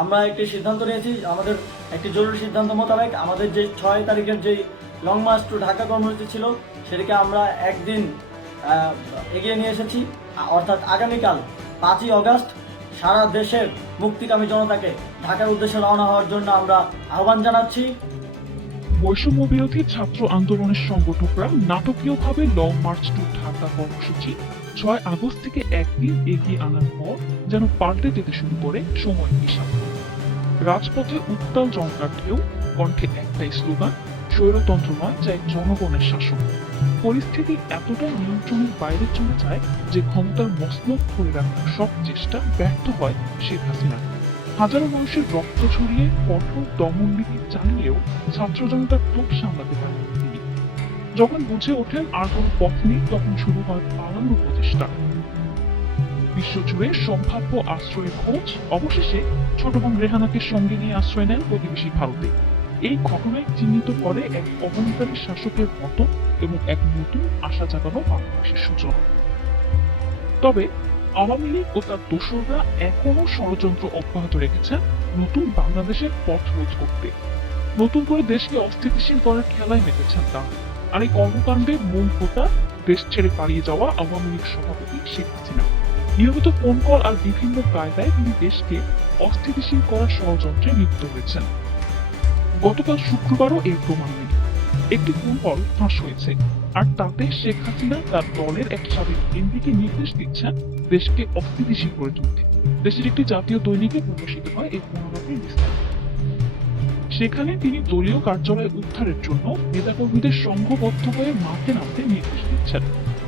আমরা একটি সিদ্ধান্ত নিয়েছি, আমাদের একটি জরুরি সিদ্ধান্ত মোতাবেক আমাদের যে 6 তারিখের যে লং মার্চ টু ঢাকা কর্মসূচি ছিল সেটাকে আমরা একদিন এগিয়ে নিয়ে এসেছি। অর্থাৎ আগামীকাল 5ই অগস্ট সারা দেশের মুক্তিকামী জনতাকে ঢাকার উদ্দেশ্যে রওনা হওয়ার জন্য আমরা আহ্বান জানাচ্ছি। বৈষম্য বিরোধী ছাত্র আন্দোলনের সংগঠকরা নাটকীয়ভাবে লং মার্চ টু ঢাকা কর্মসূচি 6 আগস্ট থেকে একদিন এগিয়ে আনার পর যেন পাল্টে যেতে শুরু করে সময় হিসাব। রাজপথে উত্তাল জনতার ঢেউ, কণ্ঠে একটাই স্লোগান, স্বৈরতন্ত্র নয়, চাই জনগণের শাসন। পরিস্থিতি এতটাই নিয়ন্ত্রণের বাইরে চলে যায় যে ক্ষমতার মসনদ ধরে রাখার সব চেষ্টা ব্যর্থ হয় শেখ হাসিনা। হাজারো মানুষের রক্ত ছড়িয়ে কঠোর দমননীতি চালিয়েও ছাত্র জনতার ক্ষোভ সামলাতে পারেন তিনি। যখন বুঝে ওঠেন আর কোনো পথ নেই, তখন শুরু হয় পালানোর প্রচেষ্টা। বিশ্বজুড়ে সম্ভাব্য আশ্রয়ের খোঁজ। অবশেষে ছোট বোন রেহানাকে সঙ্গে নিয়ে আশ্রয় নেন প্রতিবেশী ভারতে। এই ঘটনায় চিহ্নিত করে এক অবনতারী শাসকের পতন এবং এক নতুন আশা জাগানো বাংলাদেশের সূচনা। তবে আওয়ামী লীগ ও তার দোসররা এখনো ষড়যন্ত্র অব্যাহত রেখেছেন নতুন বাংলাদেশের পথ রোধ করতে। নতুন করে দেশকে অস্থিতিশীল করার খেলায় মেতেছেন তারা। আর এই কর্মকাণ্ডের মূল হোতা দেশ ছেড়ে পালিয়ে যাওয়া আওয়ামী লীগ সভাপতি শেখ হাসিনা। নিয়মিত ফোন কল আর বিভিন্ন কায়দায় তিনি দেশকে অস্থিতিশীল করার ষড়যন্ত্রে লিপ্ত হয়েছেন। গতকাল শুক্রবারও এর প্রমাণ মিলল। একটি ফোন কল ফাঁস হয়েছে, আর তাতে শেখ হাসিনা তার দলের এক সাবেক এমপিকে নির্দেশ দিচ্ছেন দেশকে অস্থিতিশীল করে তুলতে। দেশের একটি জাতীয় দৈনিকে প্রকাশিত হয় এই ফোনকলটির বিস্তারিত। সেখানে তিনি দলীয় কার্যালয় উদ্ধারের জন্য নেতাকর্মীদের সংঘবদ্ধ হয়ে মাঠে নামতে নির্দেশ দিচ্ছেন।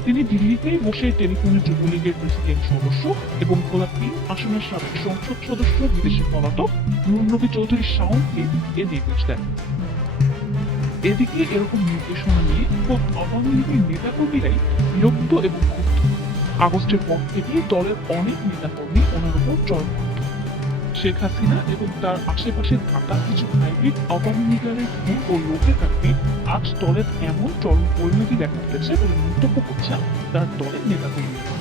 তিনি দিল্লিতেই বসে টেলিফোনে যুবলীগের প্রেসিডেন্ট সদস্য এবং ভোলা 3 আসনের সাবেক সংসদ সদস্য বিদেশে পলাতক নূর নবী চৌধুরী শাওনকে এ নির্দেশ দেন। এদিকে এরকম নির্দেশনা নিয়ে খোদ আওয়ামী লীগের নেতাকর্মীরাই বিরক্ত এবং ক্ষুব্ধ। আগস্টের পর থেকে দলের অনেক নেতাকর্মী ওনার উপর চড়াও করত। শেখ হাসিনা এবং তার আশেপাশে থাকা কিছু হাইব্রিড আওয়ামী লীগের ভুল ও লোকের কারণে আজ দলের এমন চরম পরিণতি দেখা দিয়েছে বলে মন্তব্য করছেন তার দলের নেতাকর্মীরা।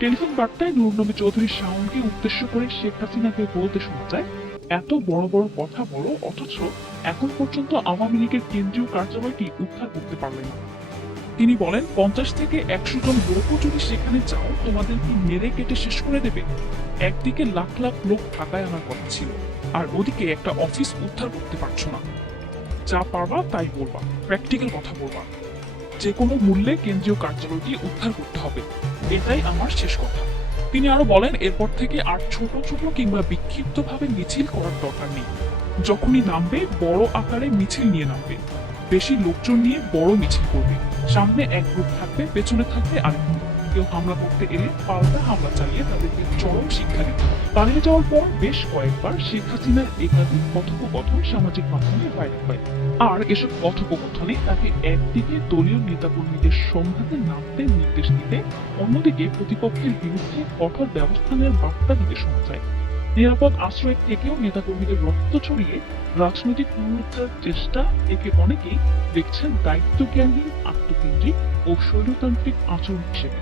টেলিফোন বার্তায় নূর নবী চৌধুরী শাওনকে উদ্দেশ্য করে শেখ হাসিনাকে বলতে শোনা যায়, এত বড় বড় কথা বলো, অথচ এখন পর্যন্ত আওয়ামী লীগের কেন্দ্রীয় কার্যালয়টি উদ্ধার করতে পারলে না। তিনি বলেন, 50 থেকে 100 জন লোকও যদি সেখানে যাও, তোমাদের কি মেরে কেটে শেষ করে দেবে? একদিকে লাখ লাখ লোক ঢাকায় আনার কথা ছিল, আর ওদিকে একটা অফিস উদ্ধার করতে পারছো না। যা পারবা তাই বলবা, প্র্যাকটিক্যাল কথা বলবা। যে কোনো মূল্যে কেন্দ্রীয় কার্যালয়টি উদ্ধার করতে হবে, এটাই আমার শেষ কথা। তিনি আরো বলেন, এরপর থেকে আর ছোট ছোট কিংবা বিক্ষিপ্ত ভাবে মিছিল করার দরকার নেই। যখনই নামবে বড় আকারে মিছিল নিয়ে নামবে, বেশি লোকজন নিয়ে বড় মিছিল করবে। সামনে এক গ্রুপ থাকবে, পেছনে থাকবে আরেক গ্রুপ। কেউ হামলা করতে এলে পাল্টা হামলা চালিয়ে তাদেরকে চরম শিক্ষা দিতে। পালিয়ে যাওয়ার পর বেশ কয়েকবার শেখ হাসিনার একাধিক কথোপকথন সামাজিক মাধ্যমে ভাইরাল হয়। আর এসব কথোপকথনে তাকে একদিকে দলীয় নেতাকর্মীদের সংঘাতে নামতে নির্দেশ দিতে, অন্যদিকে প্রতিপক্ষের বিরুদ্ধে কঠোর ব্যবস্থা নেওয়ার বার্তা দিতে শোনা যায়। নিরাপদ আশ্রয় থেকেও নেতাকর্মীদের রক্ত ছড়িয়ে রাজনৈতিক পুনরুদ্ধারের চেষ্টা, একে অনেকেই দেখছেন দায়িত্বজ্ঞানহীন, আত্মকেন্দ্রিক ও স্বৈরতান্ত্রিক আচরণ হিসেবে।